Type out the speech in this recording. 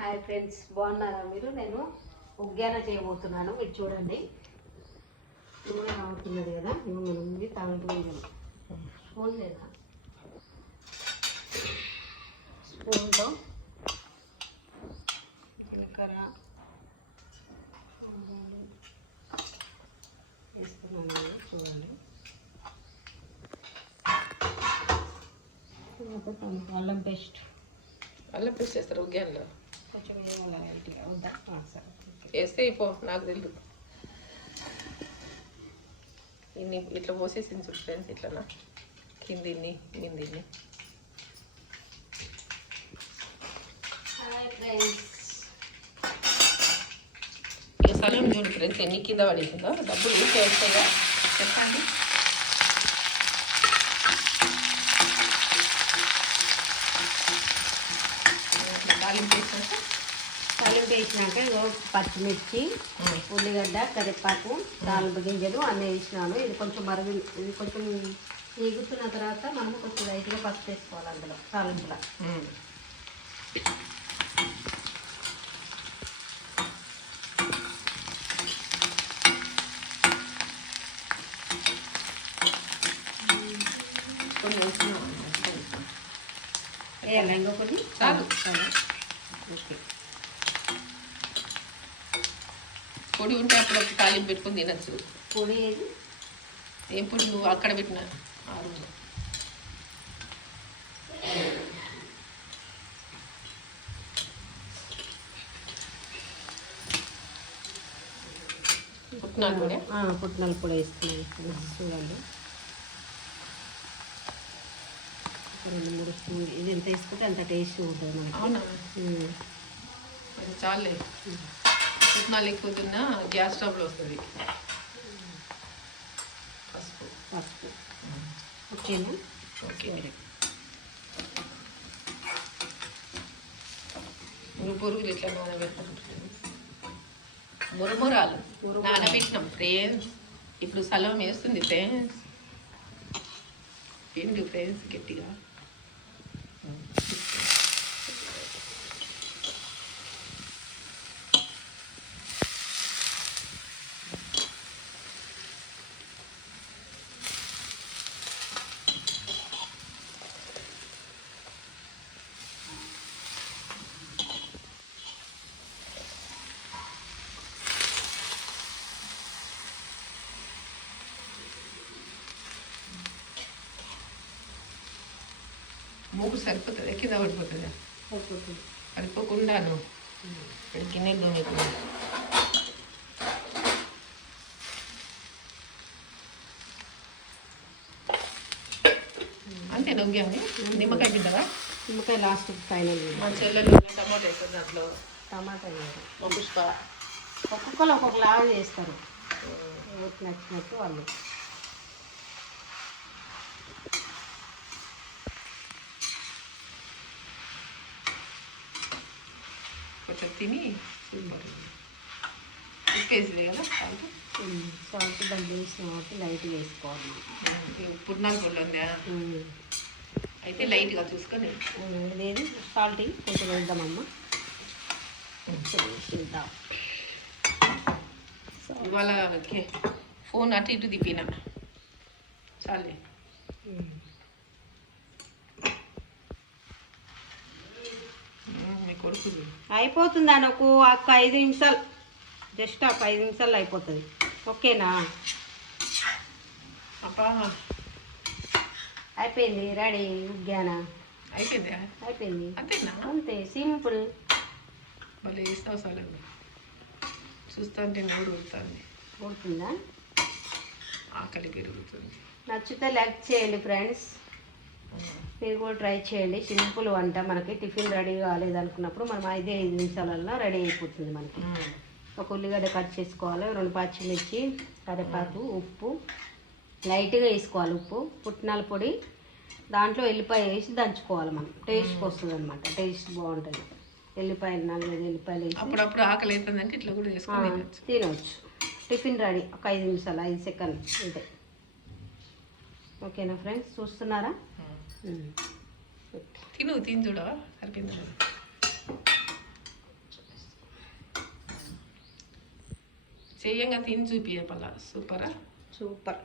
Hi friends, బాగున్నారా మీరు? నేను ఉగ్గాన చేయబోతున్నాను. మీరు చూడండి, నూనె అవుతున్నది కదా. నూనె ఉంది, తాలింపు గింజలు స్పూన్ లేదా స్పూన్తో జీలకర్ర వేస్తున్నాను. చూడండి, అల్లం పేస్ట్ చేస్తారు ఉగ్గానలో. కొంచెం వేయాలి లైట్గా. వద్దా సరే వేస్తే పో, నాకు తెలియదు. ఇన్ని ఇట్లా పోసేసింది చూడు ఫ్రెండ్స్, ఇట్లనా కిందిన్ని మిందిన్ని. ఇక సలం చూడు ఫ్రెండ్స్, ఎన్ని కింద పడేసిందో. డబ్బులు ఊరికే వస్తాయా చెప్పండి. తాలింపు వేసినాక పచ్చిమిర్చి, ఉల్లిగడ్డ, కరివేపాకు, తాలింపు గింజలు అన్నీ వేసినాను. ఇది కొంచెం ఎగుతున్న తర్వాత మనం కొంచెం లైట్గా పసుపు వేసుకోవాలి అందులో తాలింపులో. వేయాలి ఇంకొకటి చాలు. ఓకే. పొడి ఉంటే అప్పుడు ఒక తాలింపు పెట్టుకుని తినచ్చు. పొడి ఏది? ఏం పొడి? నువ్వు అక్కడ పెట్టిన ఆ రూమ్లో. పుట్నాల పొడి. పుట్నాల పొడి వేస్తున్నాను. చూడండి, 2-3 స్పూన్లు. ఇది ఎంత వేసుకుంటే అంత టేస్ట్ ఉంటుంది మనకి. చాలే, పుట్నాలు ఎక్కువ తిన్నా గ్యాస్ ట్రబుల్ వస్తుంది. పసుపు ఓకేనా? ఓకే. పురుగులు ఇట్లా నానబెట్టాం, మురమురాలు నానబెట్టినాం ఫ్రెండ్స్. ఇప్పుడు సలం వేస్తుంది ఫ్రెండ్స్. పిండి ఫ్రెండ్స్ గట్టిగా. మూకు సరిపోతుంది, కింద పడిపోతుందా? పడిపోకుండాను గిన్నెలు మీకు. అంతే నొగ్గాని. నిమ్మకాయ పిండవా? నిమ్మకాయ లాస్ట్ ఫైనల్. మా చెల్లెలు టమాటా వేస్తారు దాంట్లో. టమాటా వేయాలి. మా పుష్ప ఒక్కొక్కరు ఒక్కొక్కలాగా చేస్తారు, నచ్చినట్టు వాళ్ళు. కొంచెం తిని సూపర్. ఉప్పు వేసింది కదా, సాల్ట్ దాంట్లో వేసిన కాబట్టి లైట్గా వేసుకోవాలి. పుట్నాల పొడి ఉందా? అయితే లైట్గా చూసుకొని. లేదు, సాల్ట్ కొంచెం వేద్దామమ్మా. ఇవాళ ఫోన్ అటు ఇటు తిప్పిన చాలే. అయిపోతుంది అని ఒక 5 నిమిషాలు, జస్ట్ ఒక 5 నిమిషాలు అయిపోతుంది. ఓకేనా? అబ్బా అయిపోయింది, రెడీ ఉగ్గాన. అయిపోయింది అంతేనా? అంతే, సింపుల్. మళ్ళీ వేస్తావు సార్. చూస్తుంటే నోరు ఊరుతుంది. ఊరుతుందా? ఆకలి పెరుగుతుంది. నచ్చితే లైక్ చేయండి ఫ్రెండ్స్. మీరు కూడా ట్రై చేయండి. సింపుల్ వంట. మనకి టిఫిన్ రెడీ కాలేదనుకున్నప్పుడు మనం 5 నిమిషాలలో రెడీ అయిపోతుంది మనకి. ఒక ఉల్లిగడ్డ కట్ చేసుకోవాలి, 2 పచ్చిమిర్చి, కరివేపాకు, ఉప్పు లైట్గా వేసుకోవాలి. ఉప్పు, పుట్నాల పొడి, దాంట్లో ఎల్లిపాయ వేసి దంచుకోవాలి. మనం టేస్ట్కి వస్తుంది అనమాట. టేస్ట్ బాగుంటుంది. ఎల్లిపాయలు 4-5 ఎల్లిపాయలు వేసి అప్పుడప్పుడు ఆకలి అవుతుందంటే ఇట్లా కూడా చేసుకొని తినవచ్చు. Tiffin ready. ఒక 5 నిమిషాలు, 5 సెకండ్లు అంతే. ఓకేనా ఫ్రెండ్స్? చూస్తున్నారా? తిను చూడవా? సరిపోయింది. చెయ్యంగా తిని చూపియే పల్ల సూపరా సూపర్.